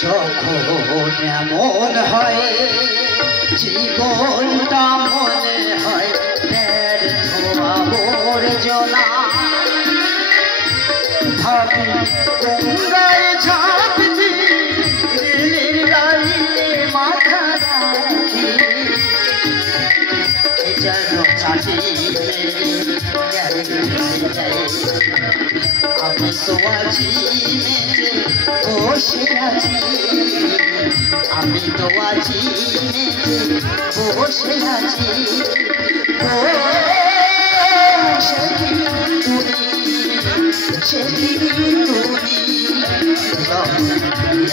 যখন এমন হয় জীবনটা মনে হয় ব্যর্থ আবর্জনা ভাবি গঙ্গায় ঝাঁপ দিই রেলের লাইনে মাথা রাখি যেন চাচি আমি তো আছি মেরে বসে আছি আমি তো আছি মেরে বসে আছি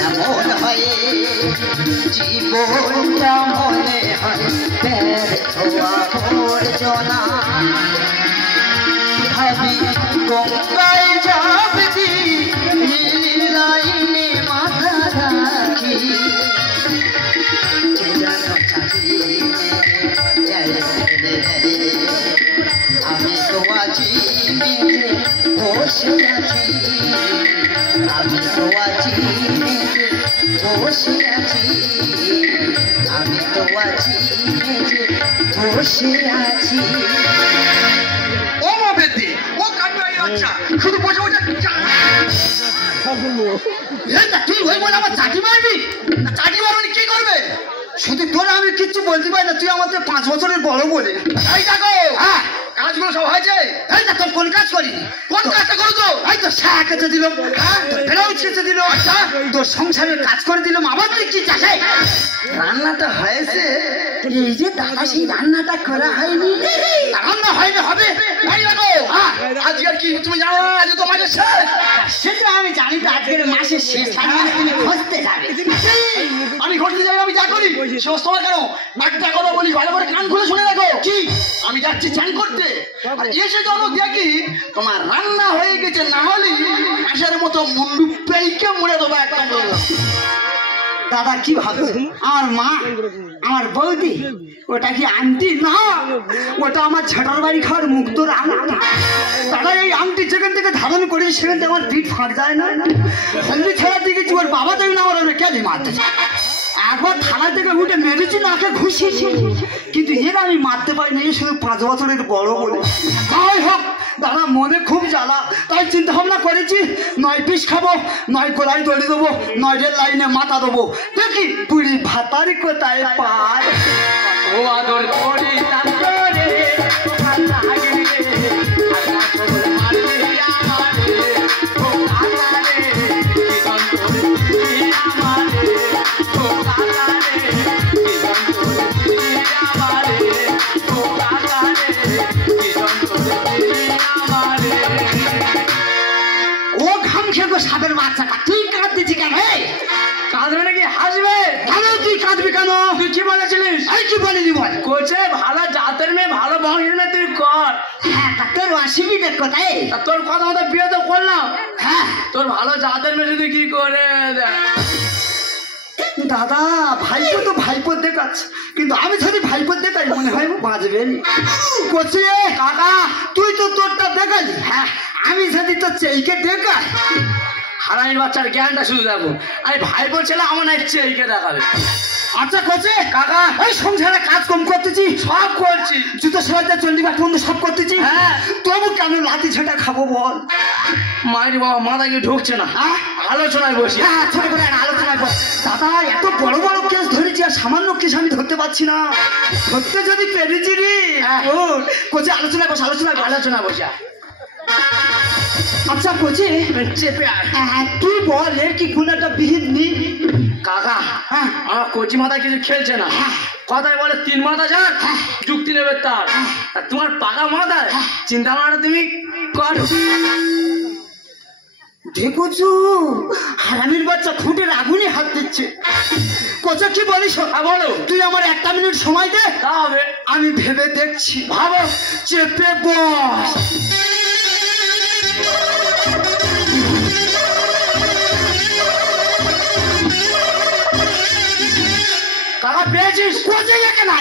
এমন হয় জীবনটা মনে হয় ব্যর্থ আবর্জনা ভাবি গঙ্গায় ঝাঁপ দিই রেলের লাইনে মাথা রাখি আমি তো আছি মেঘে বসে আছি আমি তো আছি মেঘে বসে আছি আমি তো আছি মেঘে বসে আছি ও মা বেদি ও কাটবাই আচ্ছা শুধু বসে বসে তুই ওই বলে আমার চাটি মারবি না চাটি মারবি কি করবে শুধু তোরা আমি কিচ্ছু বলতে পারি না তুই আমাদের 5 বছরের বড় বলে এই দেখো হ্যাঁ কাজগুলো সব হয়েছে এই না তোর কোন কাজ করিনি কোন কাজটা করছো এই তো শাক কেটে দিল ফেরাও ছেঁচে দিল আচ্ছা তোর সংসারের কাজ করে দিলাম আবার তুই কি চাষে রান্নাটা হয়েছে এই যে দাদা সেই রান্নাটা করা হয়নি রান্না হয়নি হবে এই দেখো আজকে আর কি তুমি জানো না আজ তো মাসের শেষ সেটা আমি জানি তো আজকের মাসের শেষ তুমি ঘষতে যাবে আমি ঘটতে যাই আমি যা করি শেষ তোমার কেন একটা কথা বলি ভালো করে কান খুলে শুনে রাখো কি আমি যাচ্ছি চান করতে আর এসে যখন দেখি তোমার রান্না হয়ে গেছে না হলে আসার মতো মুন্ডু পেইকে মরে দেবো একদম দাদা কি ভাবছে আমার মা আমার বৌদি ওটা কি আন্টি না ওটা আমার ছেটার বাড়ি খাওয়ার মুক্ত রান্না দাদা এই আংটি যেখান থেকে ধারণ করি সেখান থেকে আমার পিঠ ফাঁক যায় না হলদি ছেড়া দিকে ওর বাবা দেবে না আমার কেন মারতে একবার থানা থেকে উঠে মেরেছি নাকে ঘুষিয়েছি কিন্তু এর আমি মারতে পারিনি শুধু 5 বছরের বড় বলে যাই হোক দাদা মনে খুব জ্বালা তাই চিন্তা ভাবনা করেছি 9 পিস খাবো 9 কলাই দড়ি দেবো 9 রেল লাইনে মাথা দেবো দেখি পুরি ভাতারি কোথায় পায় ও আদর করি সাদের বাচ্চাটা তুই কাঁদতেছি কেন কাঁদবে নাকি হাসবে কেন তুই কাঁদবি কেন তুই কি বলেছিলিস এই কি বলিনি বল কোচে ভালো জাতের মেয়ে ভালো বংশের মেয়ে তুই কর হ্যাঁ তা তোর অসুবিধা কোথায় তা তোর কথা মতো বিয়ে তো করলাম হ্যাঁ তোর ভালো জাতের মেয়ে যদি কি করে দাদা ভাইপো তো ভাইপো দেখাচ্ছে কিন্তু আমি যদি ভাইপো দেখাই মনে হয় বাঁচবে কোচে কাকা তুই তো তোরটা দেখালি হ্যাঁ আমি যদি তো চেইকে দেখাই হারামির বাচ্চার জ্ঞানটা শুধু দেখো আমি ভাই বলছিলাম আমার না চেইকে দেখাবে আচ্ছা কোচে কাকা এই সংসারে কাজ কম করতেছি সব করছি জুতো সেলাইতে চন্ডিপাঠ বন্ধু সব করতেছি হ্যাঁ তবু কেন লাঠি ছেটা খাবো বল মায়ের বাবা মাথা কি ঢুকছে না আলোচনায় বসি হ্যাঁ ছোট করে আলোচনায় বস দাদা এত বড় বড় কেস ধরেছি আর সামান্য কেস আমি ধরতে পারছি না ধরতে যদি পেরেছি রে কোচে আলোচনায় বস আলোচনা বসা আচ্ছা কোচে চেপে তুই বল এর কি কোন একটা বিহিত নেই কাকা হ্যাঁ আমার কচি মাথায় কিছু খেলছে না কথায় বলে 3 মাথা যাক যুক্তি নেবে তার তোমার পাকা মাথায় চিন্তা ভাবনা তুমি করো দেখোছো হারামির বাচ্চা খুঁটের আগুনে হাত দিচ্ছে কোচে কি বলিস বলো তুই আমার 1 মিনিট সময় দে তা হবে আমি ভেবে দেখছি ভাবো চেপে বস কাকা পেয়েছিস কোচে এখানে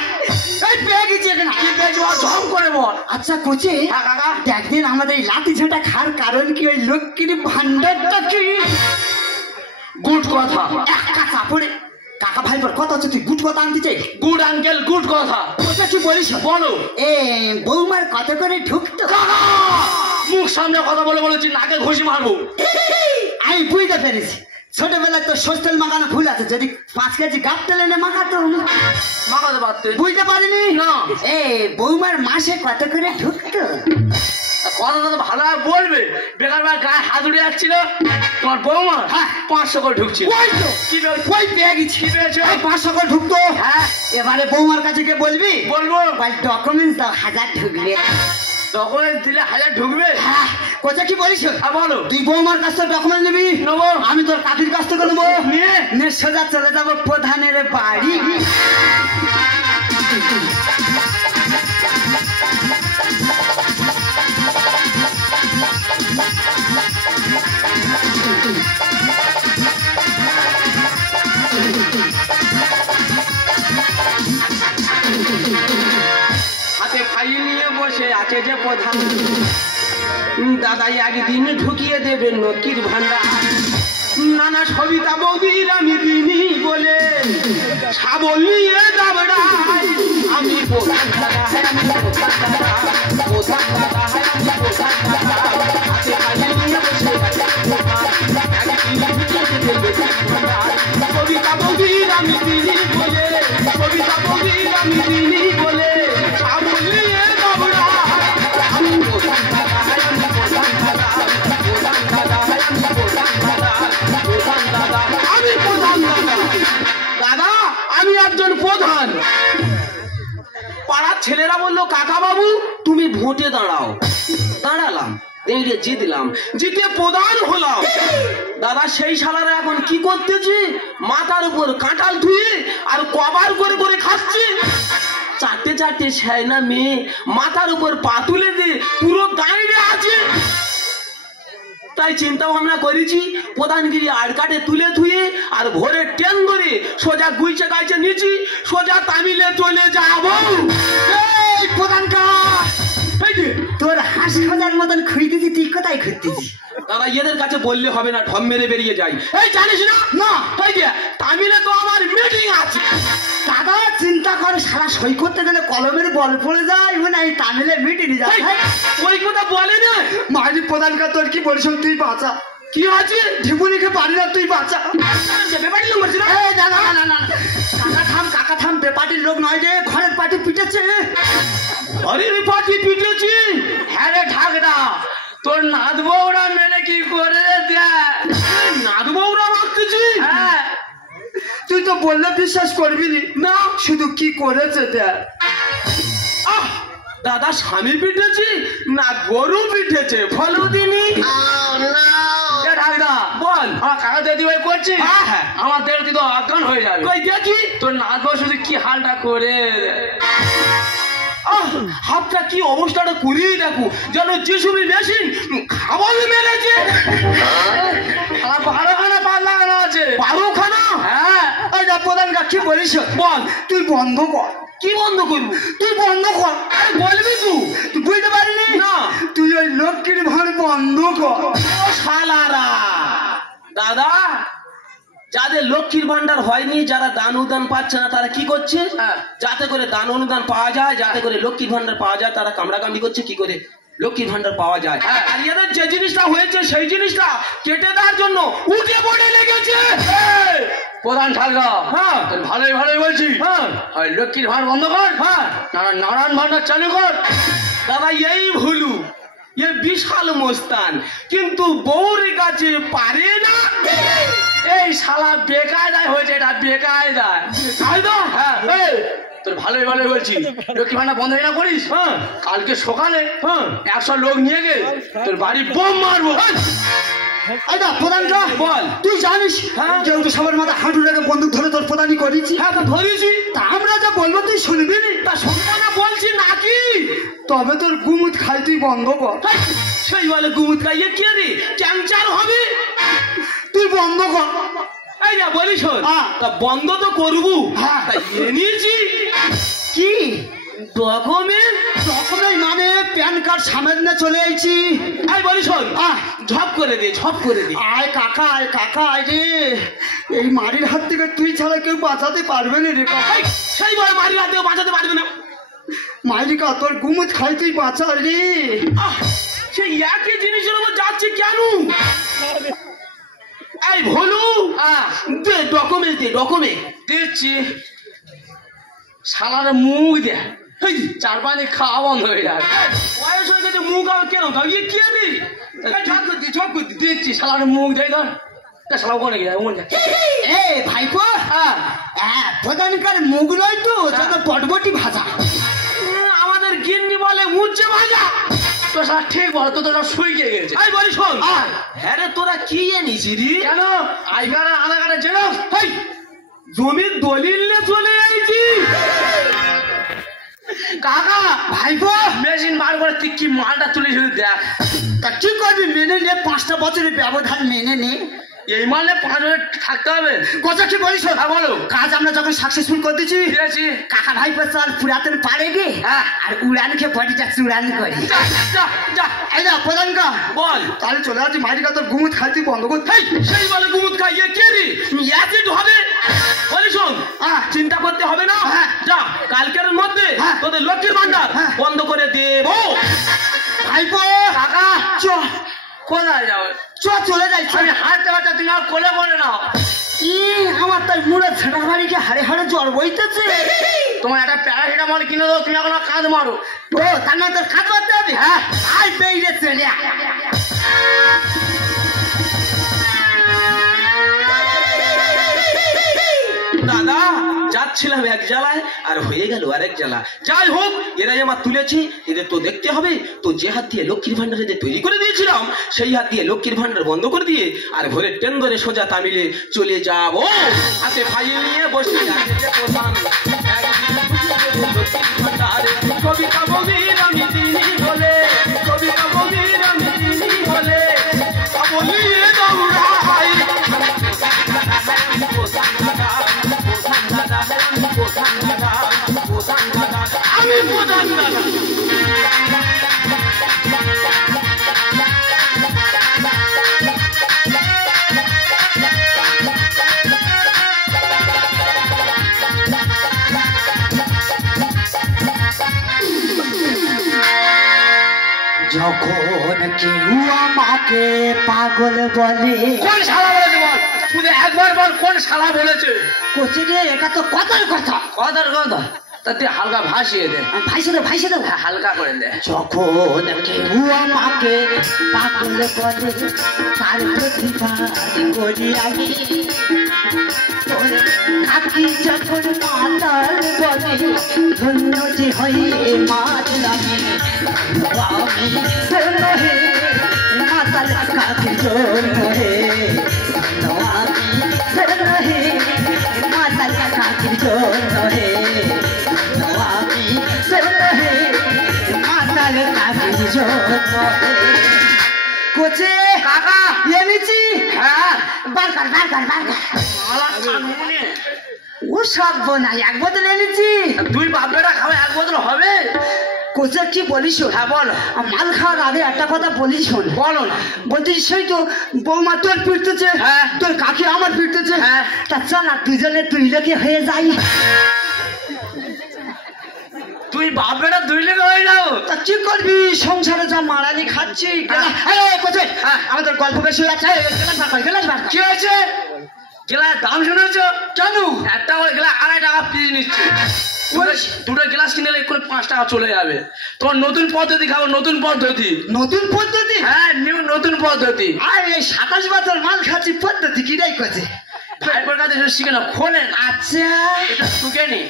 এই পেয়ে গেছি এখানে কি পেয়েছি বল ঝম করে বল আচ্ছা কোচে কাকা একদিন আমাদের এই লাঠি ঝাঁটা খাওয়ার কারণ কি ওই লক্ষ্মীর ভান্ডারটা কি গুড কথা একটা পড়ে কাকা ভাই পর কত হচ্ছে তুই গুড কথা আনতে চাই গুড আঙ্কেল গুড কথা ওটা কি বলিস বলো এ বৌমার কত করে ঢুকতো কাকা মুখ সামনে কথা বলে বলেছি নাকে ঘুষি মারবো আমি বুঝতে পেরেছি ছোটবেলায় তো সস্তেল মাখানো ভুল আছে যদি 5 কেজি গাপ তেল এনে মাখাতো মাখাতে পারতে বুঝতে পারিনি না এ বৌমার মাসে কত করে ঢুকতো কথাটা তো ভালো বলবে বেকার বার গায়ে হাত উঠে যাচ্ছিল তোমার বৌমা হ্যাঁ 500 করে ঢুকছিল ওই তো কি ওই পেয়ে গেছি কি পেয়েছো 500 করে ঢুকতো হ্যাঁ এবারে বৌমার কাছে গিয়ে বলবি বলবো ভাই ডকুমেন্টস দাও 1000 ঢুকবে ডকুমেন্ট দিলে 1000 ঢুকবে হ্যাঁ কোথা কি বলিস বলো তুই বৌমার কাছ থেকে ডকুমেন্ট নিবি নেবো আমি তোর কাকির কাছ থেকে নেবো নিয়ে নে সোজা চলে যাবো প্রধানের বাড়ি হাতে খাইয়ে নিয়ে বসে আছে যে প্রধান দাদাই একদিন ঢুকিয়ে দেবে নকির ভান্ডার নানা সবিতা বৌদির আমি দিনই বলে সাবল নিয়ে দাবড়াই আমি প্রধান দাদা হ্যাঁ আমি প্রধান দাদা প্রধান দাদা হ্যাঁ আমি প্রধান দাদা হাতে খাইয়ে নিয়ে বসে আছে একদিন ঢুকিয়ে দেবে ভান্ডার সবিতা বৌদির আমি দিনই বলে সবিতা বৌদির আমি দিনই বলে সাবল নিয়ে দাবড়াই আমি প্রধান দাদা হ্যাঁ আমি প্রধান দাদা প্রধান দাদা হ্যাঁ আমি প্রধান দাদা প্রধান দাদা আমি প্রধান দাদা দাদা আমি একজন প্রধান পাড়ার ছেলেরা বললো কাকা বাবু তুমি ভোটে দাঁড়াও দাঁড়ালাম জিতলাম জিতে প্রধান হলাম দাদা সেই শালারা এখন কি করতেছি মাথার উপর কাঁঠাল ধুয়ে আর কভার করে করে খাচ্ছি চারটে চারটে ছায়না মেয়ে মাথার উপর পা তুলে দিয়ে পুরো দাঁড়িয়ে আছে তাই চিন্তা ভাবনা করেছি প্রধানগিরি আর কাটে তুলে ধুয়ে আর ভোরে ট্রেন ধরে সোজা গুইছে গাইছে নিচি সোজা তামিলে চলে যাবো এই প্রধান কা তোর হাঁস খাজার মতন খুঁড়তেছি তুই কোথায় খুঁড়তেছি দাদা এদের কাছে বললে হবে না ঢম মেরে বেরিয়ে যাই এই জানিস না না এই যে তামিলে তো আমার মিটিং আছে দাদা চিন্তা করে সারা সই করতে গেলে কলমের বল পড়ে যায় মানে এই তামিলে মিটিনি যায় ওই কথা বলে না মাঝি প্রধান কা তোর কি বলিস তুই বাঁচা কি আছে ঢিপুনিকে পারি না তুই বাঁচা বেপারি লোক বলছি না এই না না না না কাকা থাম বেপাটির লোক নয় রে ঘরের পাটি পিটেছে ঘরের পাটি পিটেছি হ্যাঁ রে ঠাকরা তোর নাদ বউরা মেরে কি করে দেয় নাদ বউরা মারতেছি হ্যাঁ তুই তো বললে বিশ্বাস করবি না শুধু কি করেছে দেখ দাদা স্বামী পিটেছি না গরু পিটেছে ফলো দিনি বল আমার কাকা দিদি ভাই করছি আমার দেখতে তো অজ্ঞান হয়ে যাবে কই দেখি তোর নাচ বউ শুধু কি হালটা করে হাতটা কি অবস্থাটা করিয়ে দেখো যেন জিসুবি মেশিন খাবার মেরেছে বারোখানা পাল লাগানো আছে 12খানা হ্যাঁ প্রধান কা কি বলিস বল তুই বন্ধ কর কি বন্ধ করবো তুই বন্ধ কর বলবি তুই বুঝতে পারিনি না তুই ওই লক্ষ্মীর ভাড় বন্ধ কর শালারা দাদা যাদের লক্ষ্মীর ভান্ডার হয়নি যারা দান অনুদান পাচ্ছে না তারা কি করছে যাতে করে দান অনুদান পাওয়া যায় যাতে করে লক্ষ্মীর ভান্ডার পাওয়া যায় তারা কামড়াকামড়ি করছে কি করে লক্ষ্মীর ভান্ডার পাওয়া যায় আর এদের যে জিনিসটা হয়েছে সেই জিনিসটা কেটে দেওয়ার জন্য উঠে পড়ে লেগেছে প্রধান ঠাকুরা হ্যাঁ ভালোই ভালোই বলছি হ্যাঁ লক্ষ্মীর ভান্ডার বন্ধ কর হ্যাঁ নারায়ণ ভান্ডার চালু কর দাদা এই ভুলু এ বিশাল মোস্তান কিন্তু বউর কাছে পারে না এই শালা বেকায়দায় হয়েছে এটা বেকায়দায় হ্যাঁ তোর ভালোই ভালোই বলছি লক্ষ্মী ভান্ডার বন্ধ না করিস হ্যাঁ কালকে সকালে হ্যাঁ 100 লোক নিয়ে গে তোর বাড়ি বোম মারবো আচ্ছা প্রধান কা বল তুই জানিস যেহেতু সবার মাথা হাঁটু রেখে বন্দুক ধরে তোর প্রধানই করেছি হ্যাঁ তো ধরেছি তা আমরা যা বলবো তুই শুনবি নি তা শুনবো না বলছি নাকি তবে তোর গুমুত খাই তুই বন্ধ কর সেই বলে গুমুত খাইয়ে কে রে ক্যান্সার হবে তুই বন্ধ কর এই না বলিস তা বন্ধ তো করবো হ্যাঁ তাই এনেছি কি ডকুমেন্ট ডকুমেন্ট মানে প্যান কার্ড সামনে চলে আইছি। আই বলি শোন, ঝপ করে দে, ঝপ করে দে। আয় কাকা, আয় কাকা, আয় রে। এই মারির হাত থেকে তুই ছাড়া কেউ বাঁচাতে পারবে না রে কাকা। এই, সেই বড় মারি হাতে বাঁচাতে পারবে না। মারিকা তোর গুমুত খাই তুই বাঁচা রে। সেই একই জিনিসের উপর যাচ্ছে কেন? এই ভোলু, দে ডকুমেন্ট, দে ডকুমেন্ট। দিচ্ছি। শালার মুখ দে, চার পানি খাওয়া বন্ধ হয়ে যাবে। বয়স হয়ে গেছে, মুখ আর কেন খাও? ইয়ে কি আনি? ঝপ করে দি, ঝপ করে দি। দিচ্ছি। শালার মুখ দেয় ধর, শালা কোনে গেছে মনে যায়। এ ভাইপো, প্রধানকার মুখ নয় তো, যত পটবটি ভাজা। আমাদের গিন্নি বলে মুচ্ছে ভাজা। তো শালা ঠিক বলো, তো তোরা শুই গিয়ে গেছে। এই বলি শোন, হ্যাঁ রে তোরা কি এনেছি রে? কেন আই কার্ড আধার কার্ডের জেরক্স? হেই, জমির দলিল নিয়ে চলে আইছি। কাকা ভাইপো, মেশিন বার করে তুই কি মালটা তুলে শুধু দেখ। তা কি করবি? মেনে নে, 5টা বছরের ব্যবধান মেনে নে। এই মালে 5 বছর থাকতে হবে। কথা কি বলিস? বলো। কাজ আমরা যখন সাকসেসফুল করে দিচ্ছি, ঠিক আছে, কাকা ভাইপো চল পুরাতন পারে গে, আর উড়ান খেয়ে বডিটা চুড়ান করি। যা যা যা। এই না প্রধানকা, বল। তাহলে চলে যাচ্ছি। মারিকা তোর গুমুত খাই তুই বন্ধ কর। হেই, সেই বলে গুমুত খাইয়ে কে রে? অ্যাসিড হবে। বলি শোন, চিন্তা করতে হবে না। যা, কালকের মধ্যে তোদের লক্ষ্মীর ভান্ডার বন্ধ করে দেব। ভাইপো কাকা চ, কোথায় যাবে? চলে যাই। আমি হাঁটতে হাঁটতে তুমি আর কোলে করে নাও। আমার তাই মুড়ে ছেটার বাড়িকে হাড়ে হাড়ে জ্বর বইতেছে। তোমার একটা প্যারাসিটামল কিনে দাও, তুমি এখন কাজ মারো। ও তার না তোর কাজ করতে হবে। হ্যাঁ, আই বেইরে চলে আয়। দাদা, যাচ্ছিলাম এক জ্বালায় আর হয়ে গেল আরেক জ্বালা। যাই হোক, এরাই আমার তুলেছি, এদের তো দেখতে হবে। তো যে হাত দিয়ে লক্ষ্মীর ভান্ডারে যে তৈরি করে দিয়েছিলাম, সেই হাত দিয়ে লক্ষ্মীর ভান্ডার বন্ধ করে দিয়ে আর ভোরের ট্রেন ধরে সোজা তামিলে চলে যাব। হাতে ফাইল নিয়ে বসে আছে যে প্রধান, কবিতা বলির আমি তিনি বলে, কবিতা বলির আমি তিনি বলে, বলিয়ে দৌড়াই। আমি প্রধান দাদা। যখন কেউ আমাকে পাগল বলে। কোন শালা বলেছে বল? শুধু একবার বল, কোন শালা বলেছে? কোচে রে, এটা তো কথার কথা। কথার কথা তা তুই হালকা ভাসিয়ে দে। ভাইসে দাও, ভাইসে দাও। হ্যাঁ, হালকা করে দে। যখন কেউ আমাকে পাগল বলে, তার প্রতিবাদ করি আমি। তোর কাকি যখন মাতাল বলে, ধন্য যে হয়ে মাত লাগে। আমি ধন্য হে মাতাল কাকি জন্য হে, আমি ধন্য হে মাতাল কাকি জন্য হে, আমি ধন্য হে মাতাল কাকি জন্য হে। কোচে কাকা এনেছি। হ্যাঁ, বারকার বারকার বারকার। শালা কানুনে। ও সব না, এক বোতল এনেছি। দুই বাপেরা খাবে, এক বোতল হবে? কোচে কি বলিস? হ্যাঁ বলো। মাল খাওয়ার আগে একটা কথা বলিস শোন। বলো না। বলছিস সেই তো বৌমা তোর পিটতেছে, হ্যাঁ। তোর কাকি আমার পিটতেছে। হ্যাঁ। তা চল না দুজনে তুই লোকে হয়ে যাই। তুই বাপেরা দুই লেগে হয়ে যাও। তা কি করবি, সংসারে যা মারানি খাচ্ছি। কোচে আমাদের গল্প বেশি আছে। কি হয়েছে? গেলার দাম শুনেছ? কেন? একটা করে গেলা 2.5 টাকা পিস নিচ্ছে। দুটো গ্লাস কিনে এলে করে 5 টাকা চলে যাবে। তোমার নতুন পদ্ধতি খাবো, নতুন পদ্ধতি। নতুন পদ্ধতি? হ্যাঁ, নতুন পদ্ধতি। আর এই 27 বছর মাল খাচ্ছি, পদ্ধতি কিটাই করছে। ভাইপোর কাছে শিখে না, খোলেন। আচ্ছা এটা শুকে নি।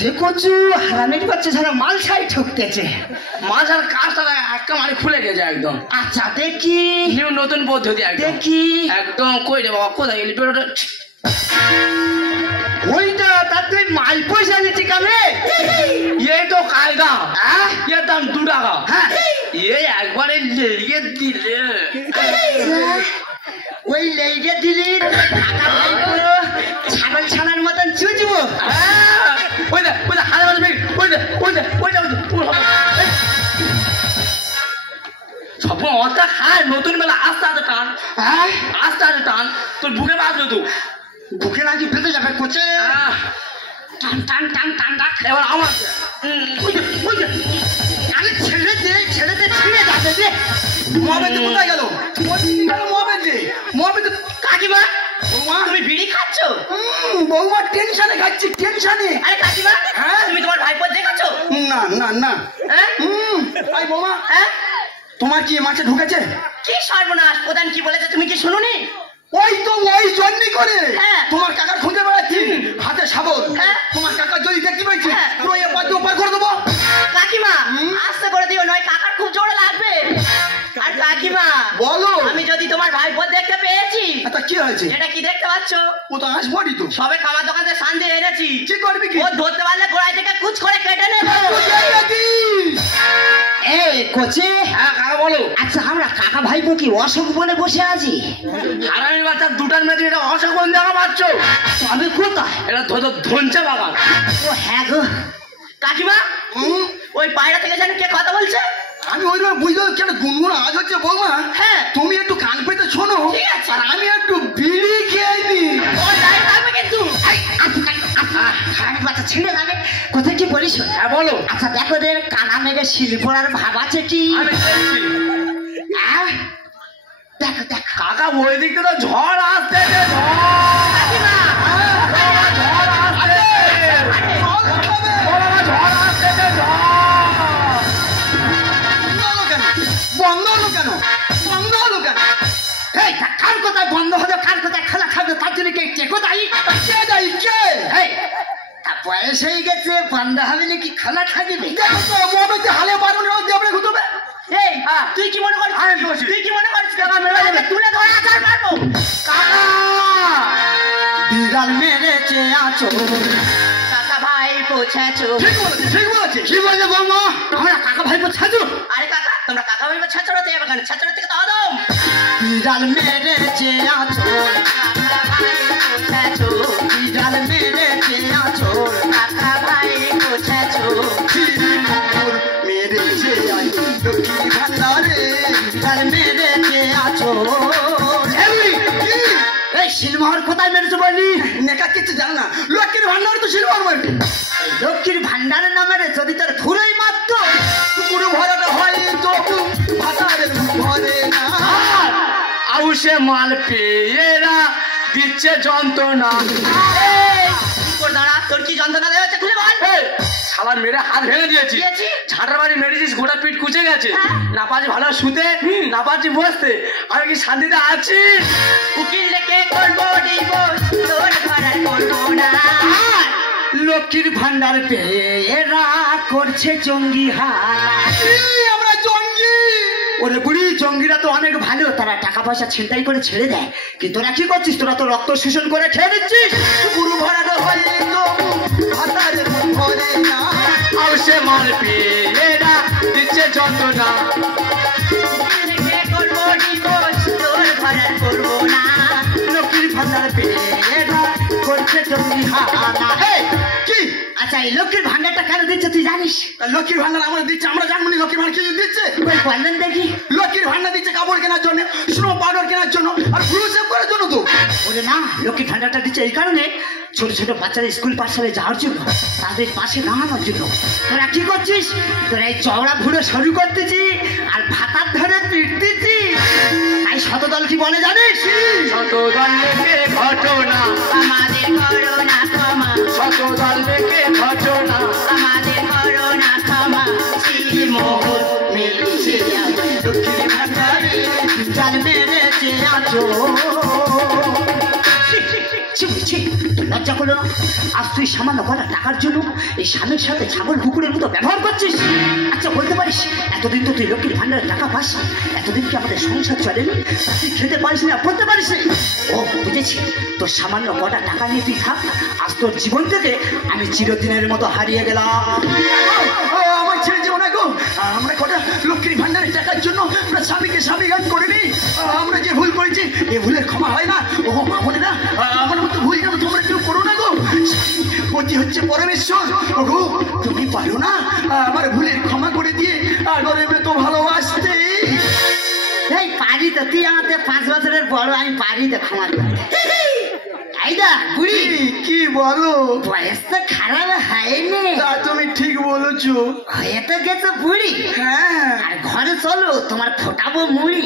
দেখোছু হারামির বাচ্চা ছাড়া মাল ছাই ঠকতেছে। মাঝার কাজটা একটা মানে খুলে গেছে একদম। আচ্ছা দেখি, নতুন পদ্ধতি একদম। দেখি একদম কই রে বাবা, কোথায় গেলি? ওইটা তার তুই মাল পয়সা নিচ্ছি কামে। এই তো কায়দা। এর দাম 2 টাকা। হ্যাঁ, এই একবারে লেগে দিলে ওই লেগে দিলি ছাগল ছানার মতন চুজবো। খায় নতুন বেলা আস্তে আস্তে টান হ্যাঁ আস্তে আস্তে টান তোর বুকে বাঁধবে তো বুকে নাকি বেঁধে যাবে কোচে টান টান টান টান রাখ এবার আমার আরে ছেড়ে দে ছিঁড়ে যাবে রে মহাবেদে কোথায় গেল মহাবেদে কাকিমা বৌমা তুমি বিড়ি খাচ্ছ? বৌমা টেনশনে খাচ্ছি টেনশনে আরে কাকিমা হ্যাঁ? তুমি তোমার ভাইপো দেখাচ্ছ? না না না হ্যাঁ আই বৌমা হ্যাঁ তোমার কি মাছে ঢুকেছে কি সর্বনাশ, প্রধান কি বলেছে তুমি কি শুনুনি? ওই তো ওই জন্যই করে হ্যাঁ। তোমার কাকার খুঁজে বেড়াচ্ছি হাতে সাবল হ্যাঁ। তোমার কাকা যদি দেখতে পাইছি হ্যাঁ। পুরো এপার দিয়ে ওপার করে দেবো কাকিমা আস্তে করে দিও, নয় কাকার খুব জোরে লাগবে। আর কাকিমা বলো আমি যদি তোমার ভাইপো দেখতে পেয়েছি। আচ্ছা কি হয়েছে এটা কি দেখতে পাচ্ছ? ও তো আসবনি তো সবে খাবার দোকান থেকে শান্তি এনেছি। কি করবি কি ও ধরতে পারলে গোড়ায় থেকে কুচ করে কেটে নেবো। এই কোচে হ্যাঁ কাকা বলো আচ্ছা আমরা কাকা ভাইপো কি অসুখ বলে বসে আছি? হারামি বাচ্চা দুটার মেয়েদের এটা অসগন দেখা পাচ্ছ তবে কোথায়? এটা ধনচা বাগান ও হ্যাঁ গো কাকিমা ওই পায়রা থেকে জানি কে কথা বলছে? আমি ওই বুঝতে কেন গুনগুন আজ হচ্ছে বৌমা হ্যাঁ। তুমি একটু কান পেতে শোনো ঠিক আছে। আর আমি একটু বিড়ি খেয়ে নি ও দাঁড়িয়ে থাকবে কিন্তু। খারাপ বাচ্চা ছিঁড়ে যাবে কোথায় কি বলিস? হ্যাঁ বলো আচ্ছা দেখো রে কানা মেঘে শিল পড়ার ভাব আছে কি? আমি দেখছি আহ, দেখো দেখো কাকা ওই দিক থেকে তো ঝড় আসতে ঝড় কাকিমা ঝড় আসতে ঝড় আসতে বন্ধ হলো কেন বন্ধ হলো কেন এই কার কোথায় বন্ধ হলো কার কোথায় খেলা খাবে তার জন্য কে কে কোথায়? কে যাই কে এই তা বয়স হয়ে গেছে বন্ধ হবে নাকি খেলা থাকবে? দেখো তো মোবাইলে হালে বারণ দেবড়ে ঘুরবে এই তুই কি মনে করছিস? তুই কি মনে করছিস কাকা মেরে যাবে? তুলে ধরে আচার মারবো। কাকা বিড়াল মেরেছে আছো কাকা ভাই পৌঁছাছো। ঠিক বলেছে কি বলে বৌমা আমরা কাকা ভাইপো ছাজু আরে কাকা তোমরা কাকা ভাই ছাত্রতে যাবে কেন? ছাত্র থেকে তো আদম। বিড়াল মেরেছে আছো কাকা ভাই পৌঁছাছো। বিড়াল মেরেছে আছো কাকা ভাই পৌঁছাছো। মেরেছে লক্ষ্মী ভান্ডারে বিড়াল মেরেছে আছো এই শিলমোহর কোথায় মেরেছে বললি? নেকা কিছু জানো না লক্ষ্মীর ভান্ডার তো সিলভার মার্কেট লক্ষ্মীর ভান্ডারের নামে রে যদি তোর ফুরই মারতো পুরো ভরাটা হয় তবু ভাতারের ভরে না আউসে মাল পেয়েরা দিচ্ছে যন্ত্রণা তোর দাঁড়া, তোর কি যন্ত্রণা দেওয়া হচ্ছে খুলে বল। এই, শালা মেরে হাত ভেঙে দিয়েছি দিয়েছি? ঝাঁটার বাড়ি মেরেছিস গোটা পিঠ কুচে গেছে হ্যাঁ। না পারছি ভালো শুতে না পারছি বসতে আমি কি শান্তিতে আছি উকিল ডেকে করবো ডিভোর্স, তোর ঘরে করবো না। লক্ষ্মীর ভান্ডার পেয়ে এরা করছে জঙ্গি হাত আমরা জঙ্গি ওরে বুড়ি জঙ্গিরা তো অনেক ভালো তারা টাকা পয়সা ছিনতাই করে ছেড়ে দেয় কিন্তু তোরা কি করছিস তোরা তো রক্ত শোষণ করে খেয়ে দিচ্ছিস পুরো ভরাটা হয় তবু ভাতারের ভরে না আউসে মাল পেয়েরা দিচ্ছে যন্ত্রণা উকিল ডেকে করবো ডিভোর্স, তোর ঘরে করবো না। লক্ষ্মীর ভান্ডার পেয়ে এরা করছে জঙ্গি হানা কি আচ্ছা এই লক্ষ্মীর ভান্ডারটা কেন দিচ্ছে তুই জানিস? লক্ষ্মীর ভান্ডার আমরা দিচ্ছে আমরা জানবো না লক্ষ্মীর ভান্ডার কি দিচ্ছে ওই বললেন দেখি লক্ষ্মীর ভান্ডার দিচ্ছে কাপড় কেনার জন্য স্নো পাউডার কেনার জন্য আর ব্লু সেভ করার জন্য তো ওরে না লক্ষ্মীর ভান্ডারটা দিচ্ছে এই কারণে ছোট ছোট বাচ্চারা স্কুল পাঠশালায় যাওয়ার জন্য তাদের পাশে দাঁড়ানোর জন্য তোরা কি করছিস তোরা এই চওড়া ভুড়ে শুরু করতেছি আর ভাতার ধরে পিটতেছি তাই শতদল কি বলে জানিস শতদল লেগে ঘটনা আমাদের করোনা ক্ষমা, শতদল লেগে ঘটনা আমাদের করোনা ক্ষমা। শ্রীমোহন মিলছে আমার লক্ষ্মীর ভান্ডারে। জান মেরেছে আছো লজ্জা করলো না আজ তুই সামান্য করা টাকার জন্য এই স্বামীর সাথে ছাগল কুকুরের মতো ব্যবহার করছিস আচ্ছা বলতে পারিস এতদিন তো তুই লক্ষ্মীর ভান্ডারে টাকা পাস এতদিন কি আমাদের সংসার চলেনি তুই খেতে পারিস না পড়তে পারিস না ও বুঝেছি তোর সামান্য কটা টাকা নিয়ে তুই থাক আজ তোর জীবন থেকে আমি চিরদিনের মতো হারিয়ে গেলাম আমার ছেড়ে যেও না গো আমরা কটা লক্ষ্মীর ভান্ডারের টাকার জন্য আমরা স্বামীকে স্বামী গান করিনি আমরা যে ভুল করেছি এই ভুলের ক্ষমা হয় না ও মা বলে না আমার মতো ভুল যেন তোমরা কেউ করো না গো পতি হচ্ছে পরমেশ্বর ও গো তুমি পারো না আমার ভুলের ক্ষমা করে দিয়ে আগরে তো ভালোবাসতে এই তো তুই আমাকে 5 বছরের বড়, আমি পারি তো ক্ষমা করতে। আইদা বুড়ি কি বলো? বয়স তো খারাপ হয়নি, তা তুমি ঠিক বলেছো। হয়ে তো গেছো বুড়ি। হ্যাঁ, আর ঘরে চলো, তোমার ফোটাবো মুড়ি।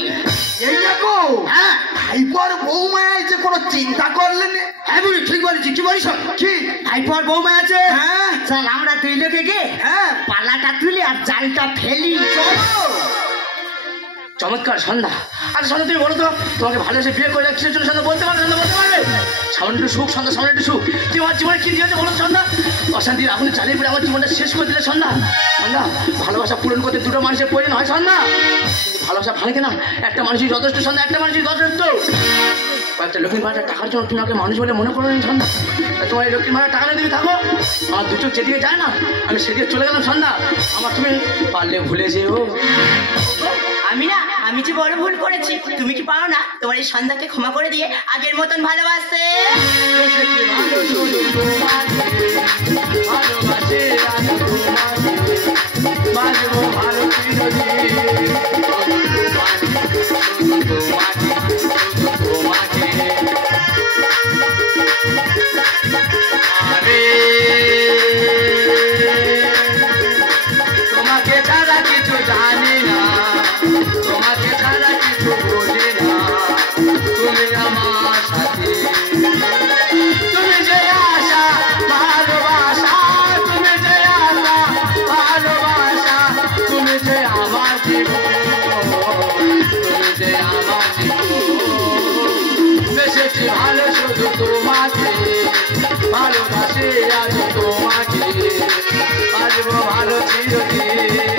এই দেখো হ্যাঁ ভাইপোর বৌমা আছে, কোনো চিন্তা করলেন? হ্যাঁ বুড়ি ঠিক বলেছি। কি বলিস? কি ভাইপোর বৌমা আছে? হ্যাঁ চল আমরা 2 লোকে গিয়ে হ্যাঁ পালাটা তুলি আর জালটা ফেলি। চলো। চমৎকার সন্ধ্যা। আচ্ছা সন্ধ্যা, তুমি বলো তো, তোমাকে ভালোবেসে বিয়ে করে কিসের জন্য সন্ধ্যা বলতে পারবে? সন্ধ্যা বলতে পারবে? সামান্য একটু সুখ সন্ধ্যা, সামান্য একটু সুখ। তুমি আমার জীবনে কি দিয়েছে বলো সন্ধ্যা? অশান্তির আগুনে জ্বালিয়ে পড়ে আমার জীবনটা শেষ করে দিলে সন্ধ্যা। সন্ধ্যা, ভালোবাসা পূরণ করতে 2টো মানুষের প্রয়োজন হয় সন্ধ্যা। কিন্তু ভালোবাসা ভাঙে না, একটা মানুষই যথেষ্ট সন্ধ্যা, একটা মানুষই যথেষ্ট। কয়েকটা লক্ষ্মীর ভাড়ার টাকার জন্য তুমি আমাকে মানুষ বলে মনে করো নি সন্ধ্যা? তোমার এই লক্ষ্মীর ভাড়ার টাকা নিয়ে তুমি থাকো, আমার 2 চোখ যেদিকে যায় না আমি সেদিকে চলে গেলাম সন্ধ্যা। আমার তুমি পারলে ভুলে যেও। আমি যে বড় ভুল করেছি, তুমি কি পারো না তোমার এই সন্ধ্যাকে ক্ষমা করে দিয়ে আগের মতন ভালোবাসতে? তোমাকে ছাড়া কিছু জানি না, তোমাকে ছাড়া কিছু বোঝে না, তুমি আমার সাথে, তুমি যে আশা ভালোবাসা, তুমি যে আশা ভালোবাসা, তুমি যে আমার জীবন, তুমি যে আমার জীবন। বেশি ভালো শুধু তোমাকে, ভালোবাসে আজ তোমাকে, আসবো ভালো চিরদিন।